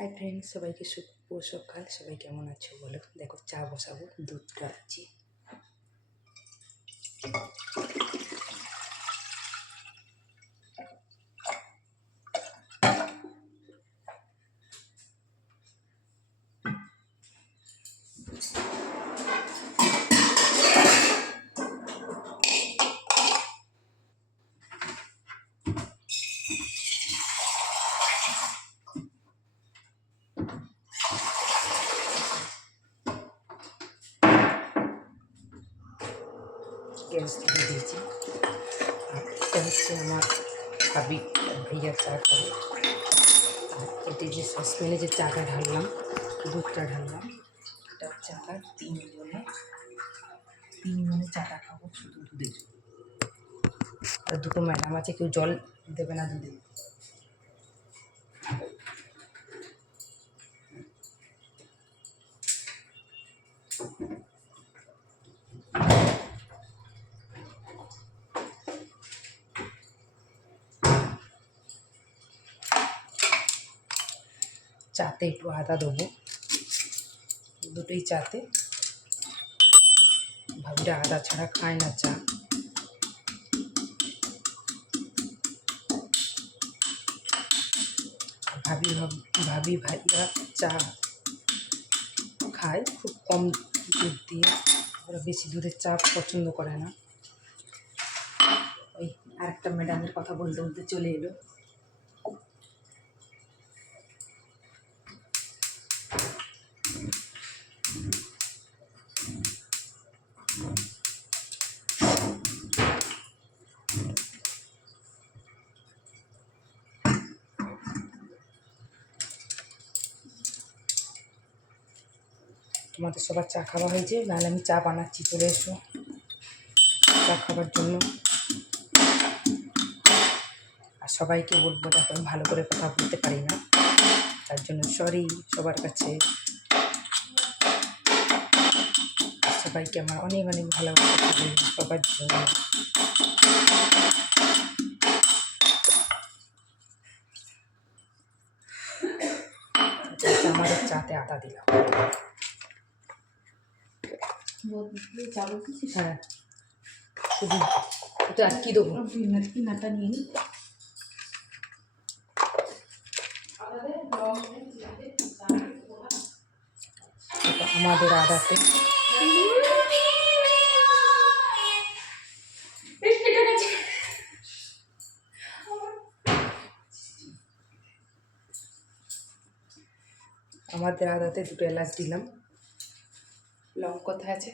Hi friends, সবাইকে শুভ সকাল। সবাই কেমন আছো বলো। দেখো চা বসাবো, দুধ রাখছি। গ্যাস ধরে দিয়েছি। এটা হচ্ছে আমার ভাইয়া চা খাবে। আর এতে যে সসপ্যানে যে চাটা ঢাললাম, দুধটা ঢাললাম, এটা হচ্ছে আমার তিনজনে চাটা খাবো শুধু দুধে। আর দুটো ম্যাডাম আছে, কেউ জল দেবে না দুধে। চাতে একটু আদা দেবো, দুটোই চাতে। ভাবিরা আদা ছাড়া খায় না চা। ভাবি ভাইয়া চা খায় খুব কম দুধ দিয়ে, ওরা বেশি দুধের চা পছন্দ করে না। ওই আরেকটা ম্যাডামের কথা বলতে বলতে চলে এলো। তোমাদের সবার চা খাওয়া হয়েছে? নাহলে আমি চা বানাচ্ছি, চলে এসো চা খাবার জন্য। আর সবাইকে বলবো, দেখো আমি ভালো করে কথা বলতে পারি না, তার জন্য সরি সবার কাছে। সবাইকে আমার অনেক অনেক ভালোবাসা সবার জন্য। আমাদের চাতে আদা দিলাম। হ্যাঁ, শুধু এটা আর কি দেবো? নাটা নিয়ে নিই। আমাদের আদাতে দুটো এলাচ দিলাম। লং কোথায় আছে?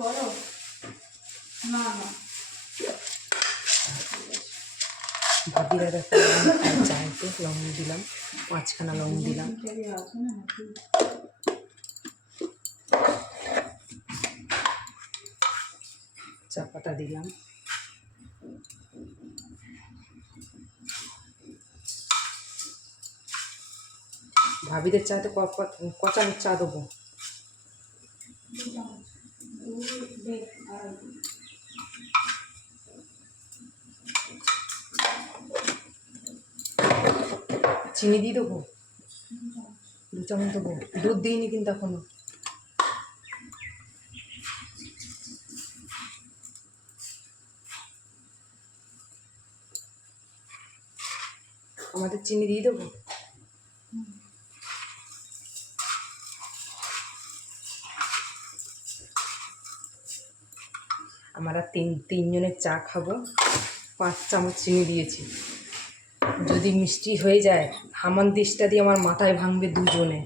বলো না না, ভাবিরা দেখো চাইতে লং দিলাম, 5খানা লং দিলাম। চা পাতা দিলাম। ভাবিদের চাতে ক চামচ চা দেবো? চিনি দিয়ে দেবো, 2 চামচ দেবো। দুধ দিইনি কিন্তু এখনো। আমাদের চিনি দিয়ে দেবো। আমরা তিনজনের চা খাবো, 5 চামচ চিনি দিয়েছি। যদি মিষ্টি হয়ে যায়, হামানদিসটা দিয়ে আমার মাথায় ভাঙবে দুজনে।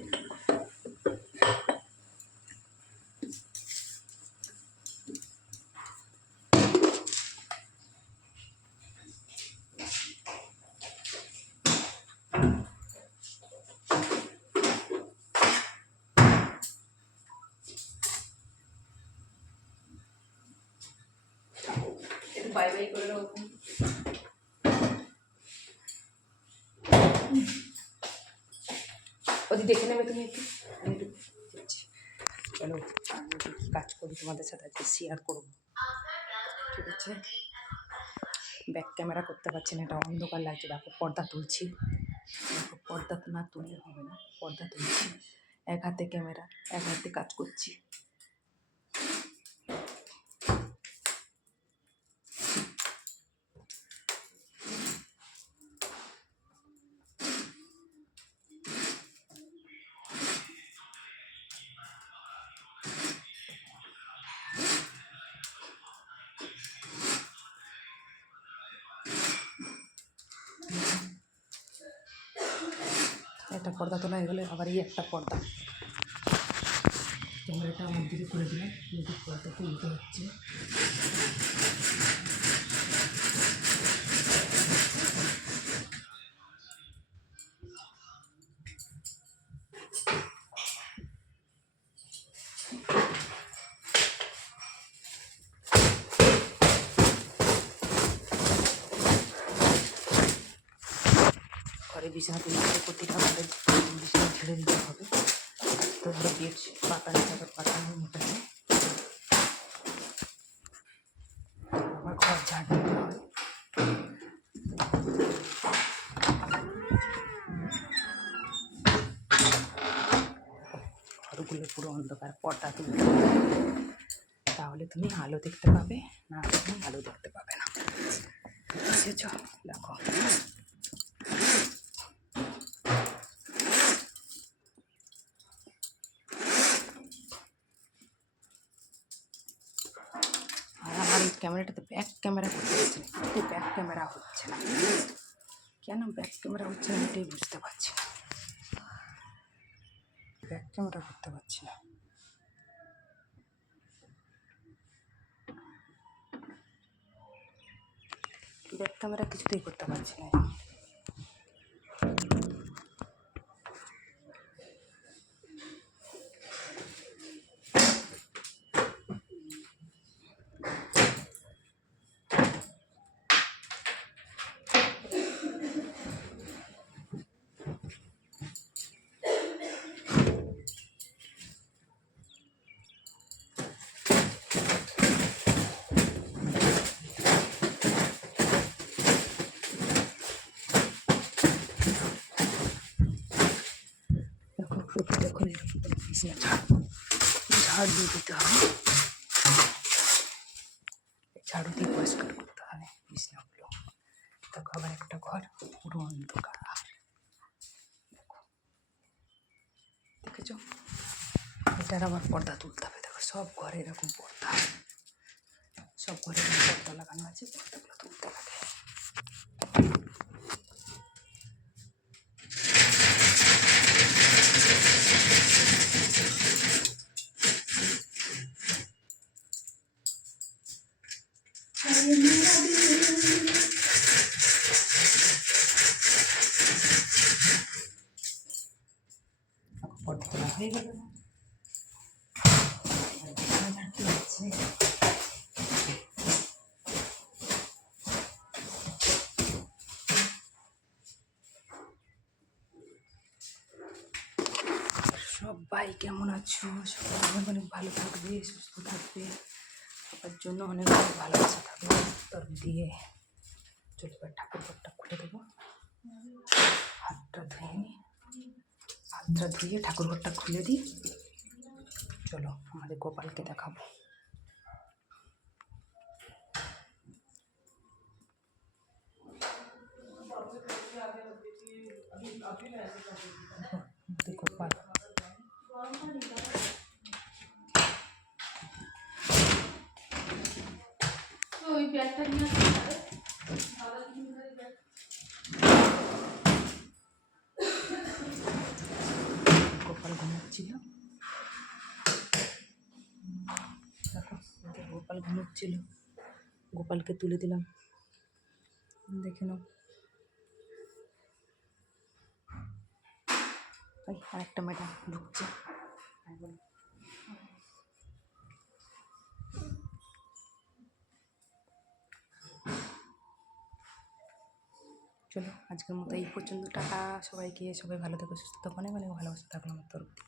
বাই বাই করে দেবো। ওদি দেখে নেবে তুমি একটু, আমি একটু চলো আমি কী কাজ করি তোমাদের সাথে আজকে শেয়ার করবো। ঠিক আছে, ব্যাক ক্যামেরা করতে পারছি না, এটা অন্ধকার লাগছে। দেখো পর্দা তুলছি, দেখো পর্দা না তুললে হবে না, পর্দা তুলছি, এক হাতে ক্যামেরা এক হাতে কাজ করছি। একটা পর্দা তোলা হয়ে গেলে আবার এই একটা পর্দা, ক্যামেরাটা আমার দিকে করে দিলাম, কিন্তু পর্দা তুলতে হচ্ছে। ঘরে বিছানা তুলতে প্রতিটা ঘরে বিছানা ঝেড়ে দিতে হবে। তো ধরো বেডশিট পাতানো তারপর পাতানো মোটাতে আবার ঘর ঝাড় দিতে হয়। ঘরগুলো পুরো অন্ধকার, পর্দা তুলতে হবে, তাহলে তুমি আলো দেখতে পাবে, না তুমি আলো দেখতে পাবে না। বুঝেছ? দেখো আর আমার এই ক্যামেরাটাতে ব্যাক ক্যামেরা করতে হচ্ছে না, এতে ব্যাক ক্যামেরা হচ্ছে না, কেন ব্যাক ক্যামেরা হচ্ছে না এটাই বুঝতে পারছি না, ব্যাক ক্যামেরা করতে পারছি না। ব্যাক ক্যামেরা কিছুতেই করতে পারছি না। দেখো বিছানা ঝাড় দিয়ে দিতে হবে, ঝাড়ু দিয়ে পরিষ্কার করতে হবে বিছানাগুলো। দেখো আবার একটা ঘর পুরো অন্ধকার, দেখো দেখেছ? এটার আবার পর্দা তুলতে হবে। দেখো সব ঘরে এরকম পর্দা, সব ঘরে পর্দা লাগানো আছে, পর্দাগুলো তুলতে লাগে। পর্দা তোলা হয়ে গেল, সবাই কেমন আছো? সবাই অনেক অনেক ভালো থাকবে, সুস্থ থাকবে, সবার জন্য অনেক অনেক ভালোবাসা থাকবে তোর দিয়ে। চলো এবার ঠাকুর ঘরটা খুলে দেবো, হাতটা ধুয়ে নিই, হাতটা ধুয়ে ঠাকুর ঘরটা খুলে দিই। চলো আমাদের গোপালকে দেখাবো। গোপাল ওই ব্যাগটা নিয়ে গোপাল ঘুমোচ্ছিল, গোপাল ঘুমোচ্ছিল, গোপালকে তুলে দিলাম, দেখে নাও। ওই আরেকটা ম্যাডাম ঢুকছে, চলো আজকের মতো এই পর্যন্ত, টাটা সবাইকে। সবাই ভালো থেকো, সুস্থ থাকো, অনেক অনেক ভালোবাসা থাকলো আমার তরফ থেকে।